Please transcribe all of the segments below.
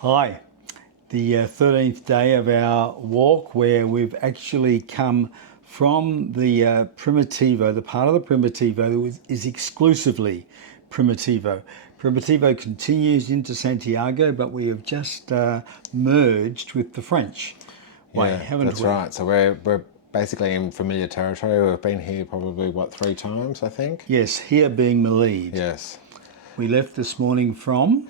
Hi, the 13th day of our walk, where we've actually come from the Primitivo, the part of the Primitivo that is exclusively Primitivo. Primitivo continues into Santiago, but we have just merged with the French way, haven't that's we? right. So we're basically in familiar territory. We've been here probably, 3 times, I think? Yes, here being Malid. Yes. We left this morning from...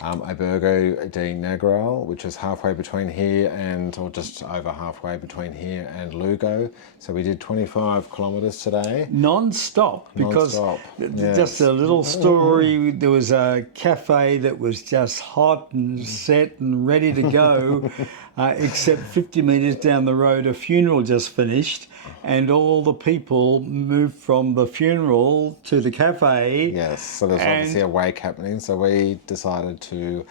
Albergo de Negral, which is halfway between here or just over halfway between here and Lugo. So we did 25 kilometres today. Non-stop, because just a little story, there was a cafe that was just hot and set and ready to go, except 50 metres down the road a funeral just finished, and all the people moved from the funeral to the cafe. Yes, so there's obviously a wake happening, so we decided to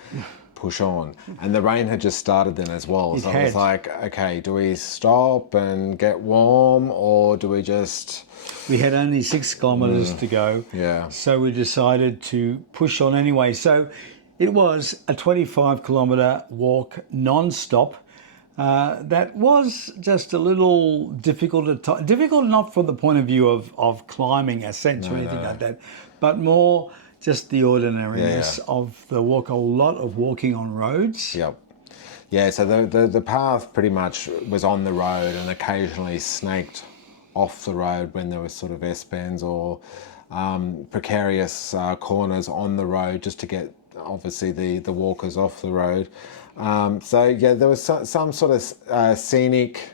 push on. And the rain had just started then as well, so it was like, okay, do we stop and get warm, or do we just... We had only 6 kilometres to go, so we decided to push on anyway. So it was a 25 kilometre walk non-stop. That was just a little difficult difficult not from the point of view of climbing ascent or anything like that, but more just the ordinariness of the walk. A lot of walking on roads. Yep. Yeah, so the path pretty much was on the road and occasionally snaked off the road when there was sort of S-bends or precarious corners on the road, just to get obviously the walkers off the road. So yeah, there was some sort of scenic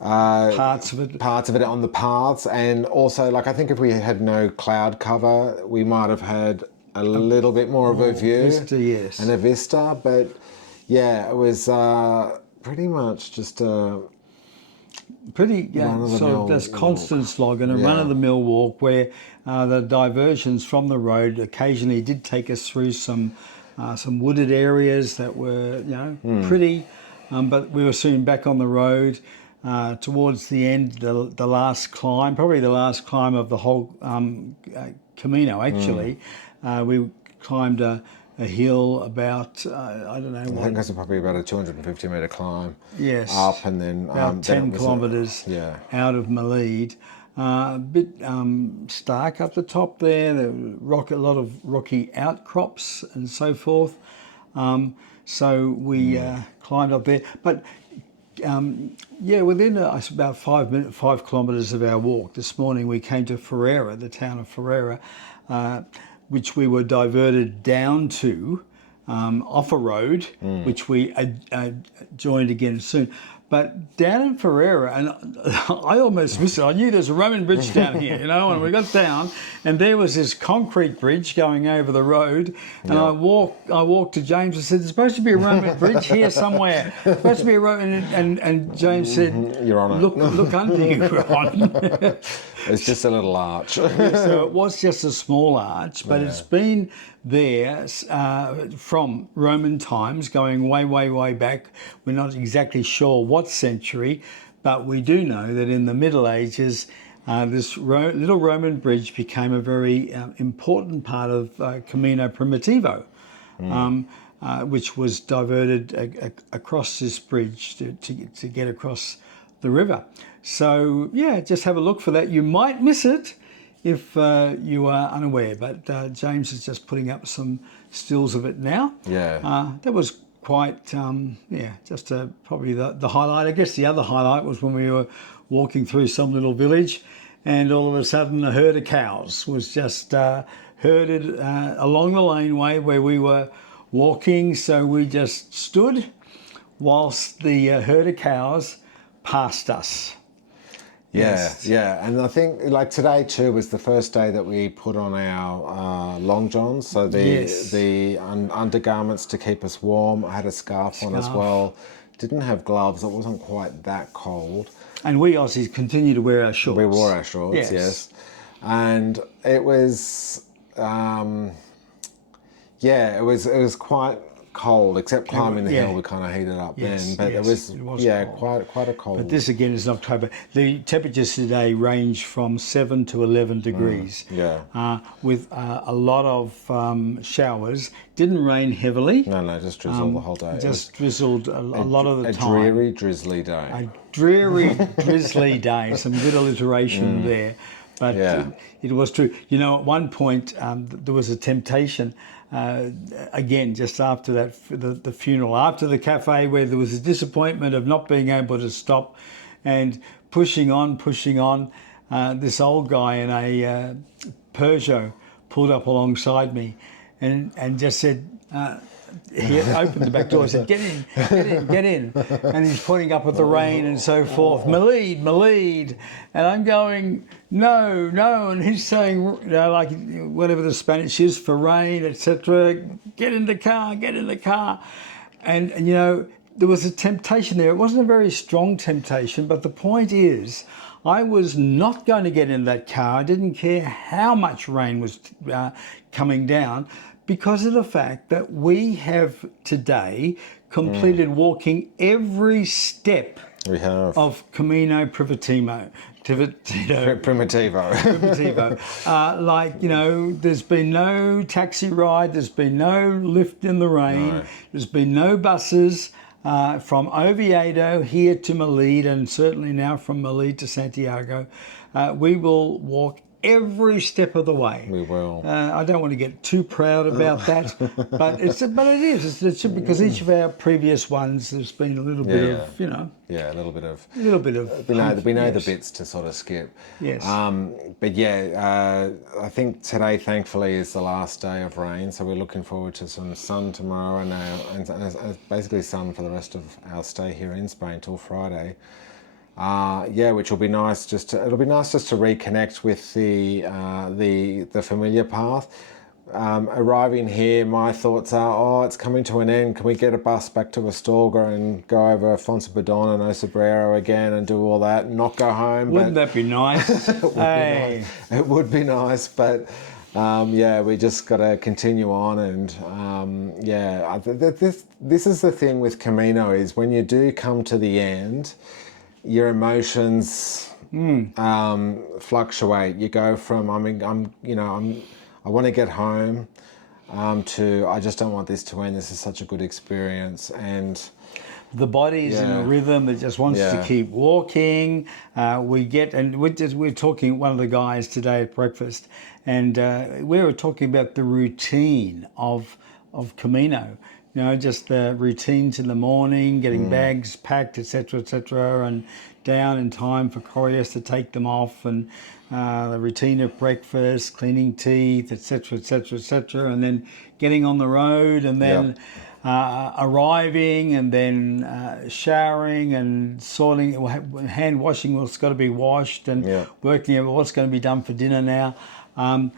parts of it on the paths, and also, like, I think if we had no cloud cover, we might have had a little bit more of a view, and a vista. But yeah, it was pretty much just a sort of this constant slog and a run-of-the-mill walk, where the diversions from the road occasionally did take us through some wooded areas that were, pretty, but we were soon back on the road. Towards the end, the last climb, probably the last climb of the whole Camino, actually, we climbed a hill about, I don't know. I think that's probably about a 250 metre climb. Yes. Up, and then about 10 kilometres out of Malid. A bit stark up the top there. There were a lot of rocky outcrops and so forth. So we climbed up there. But within about 5 kilometres of our walk this morning, we came to Ferreira, the town of Ferreira, which we were diverted down to off a road, which we joined again soon. But down in Ferreira, and I almost missed it. I knew there's a Roman bridge down here, and we got down, and there was this concrete bridge going over the road. And I walked to James and said, "There's supposed to be a Roman bridge here somewhere. There's supposed to be a Roman." And James said, "You're on it. Look under you, Ron." It's just a little arch. So it was just a small arch, but it's been there from Roman times, going way, way, way back. We're not exactly sure what century, but we do know that in the Middle Ages, this little Roman bridge became a very important part of Camino Primitivo, which was diverted across this bridge to get across the river. So yeah, just have a look for that. You might miss it if you are unaware, but James is just putting up some stills of it now. That was quite, just probably the highlight. I guess the other highlight was when we were walking through some little village, and all of a sudden a herd of cows was just herded along the laneway where we were walking. So we just stood whilst the herd of cows passed us. And I think, like, today too was the first day that we put on our long johns, so the undergarments to keep us warm. I had a scarf on as well. Didn't have gloves. It wasn't quite that cold. And we Aussies continue to wear our shorts. We wore our shorts, yes. And it was, it was quite cold, except climbing the hill, we kind of heated up then. But it was cold. quite a cold. But this again is in October. The temperatures today range from 7 to 11 degrees. With a lot of showers. Didn't rain heavily. No, just drizzled the whole day. Just drizzled a lot of the time. A dreary, drizzly day. A dreary, drizzly day. Some good alliteration there. But it was true. You know, at one point there was a temptation, again, just after that, the funeral, after the cafe, where there was a disappointment of not being able to stop and pushing on. This old guy in a Peugeot pulled up alongside me and just said, he opened the back door and said, get in. And he's pointing up at the rain and so forth, Malid. And I'm going, no. And he's saying, you know, like whatever the Spanish is for rain, etc. Get in the car. And, you know, there was a temptation there. It wasn't a very strong temptation, but the point is, I was not going to get in that car. I didn't care how much rain was coming down, because of the fact that we have today completed walking every step of Camino Primitivo. Like, you know, there's been no taxi ride, there's been no lift in the rain, there's been no buses from Oviedo here to Malid, and certainly now from Malid to Santiago. We will walk every step of the way. We will. I don't want to get too proud about that, but it is. It's because each of our previous ones, there's been a little bit of, you know. Yeah, a little bit of. We know the bits to sort of skip. Yes. But yeah, I think today, thankfully, is the last day of rain, so we're looking forward to some sun tomorrow and basically sun for the rest of our stay here in Spain till Friday. Which will be nice. It'll be nice just to reconnect with the familiar path. Arriving here, my thoughts are, it's coming to an end. Can we get a bus back to Astorga and go over Fontebadon and Osabrero again and do all that and not go home? Wouldn't that be nice? It would be nice, but we just got to continue on. And this is the thing with Camino, is when you do come to the end, your emotions fluctuate. You go from I want to get home to I just don't want this to end. This is such a good experience, and the body's in a rhythm that just wants to keep walking. We're talking, one of the guys today at breakfast, and we were talking about the routine of Camino. You know, just the routines in the morning, getting bags packed, etc., and down in time for couriers to take them off, and the routine of breakfast, cleaning teeth, etc., and then getting on the road, and then arriving, and then showering and sorting, hand washing what's got to be washed, and working out what's going to be done for dinner now. And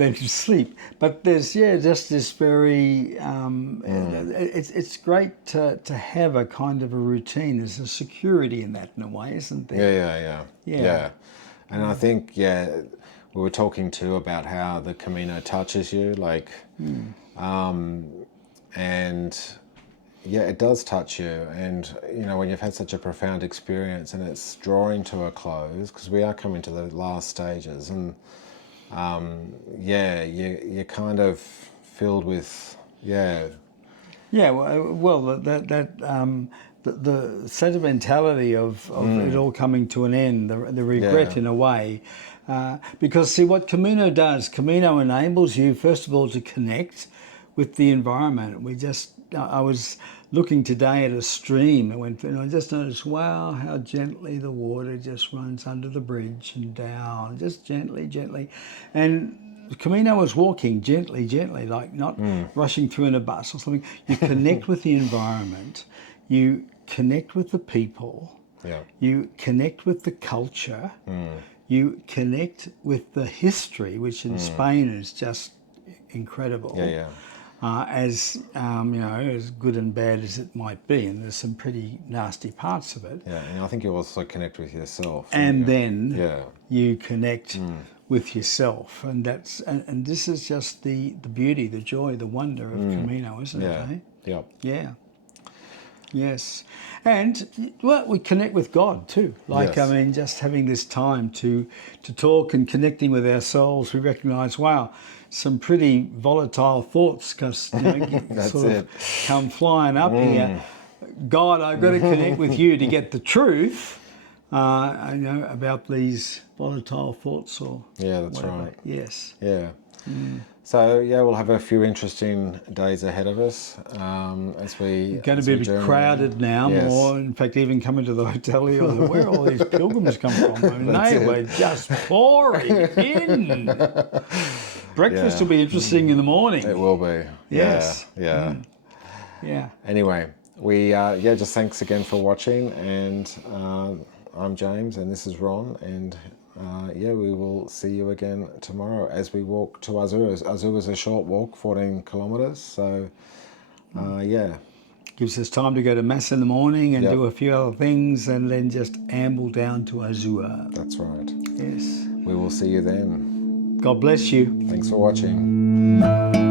then sleep. But there's just this very it's great to have a kind of a routine. There's a security in that, in a way, isn't there? Yeah. And I think we were talking too about how the Camino touches you, like and it does touch you. And you know, when you've had such a profound experience and it's drawing to a close, because we are coming to the last stages, and you're kind of filled with the sentimentality of it all coming to an end, the regret in a way, because see what Camino does. Camino enables you, first of all, to connect with the environment. I was looking today at a stream and I just noticed, wow, how gently the water just runs under the bridge and down, just gently. And Camino was walking gently, like not rushing through in a bus or something. You connect with the environment, you connect with the people, you connect with the culture, you connect with the history, which in Spain is just incredible. As as good and bad as it might be, and there's some pretty nasty parts of it. Yeah, and I think you also connect with yourself. And then you connect with yourself, and this is just the beauty, the joy, the wonder of Camino, isn't it? Eh? Yep. Yeah. Yes. And well, we connect with God too. Like, Yes. I mean, just having this time to talk and connecting with ourselves, we recognize, wow, some pretty volatile thoughts That's sort it. of come flying up here. God, I've got to connect with you to get the truth, about these volatile thoughts or Yeah, that's whatever. right. Yes. Yeah. So yeah, we'll have a few interesting days ahead of us as we Going to as be we a bit journey. crowded now, Yes. more. In fact, even coming to the hotel here, where all these pilgrims come from? I mean, they were just pouring in. Breakfast Yeah. will be interesting in the morning. It will be. Yes. Yeah. Yeah. Anyway, we just thanks again for watching, and I'm James, and this is Ron, and we will see you again tomorrow as we walk to Azua. Azua is a short walk, 14 kilometers. So Gives us time to go to Mass in the morning and Yep. do a few other things, and then just amble down to Azua. That's right. Yes. We will see you then. God bless you. Thanks for watching.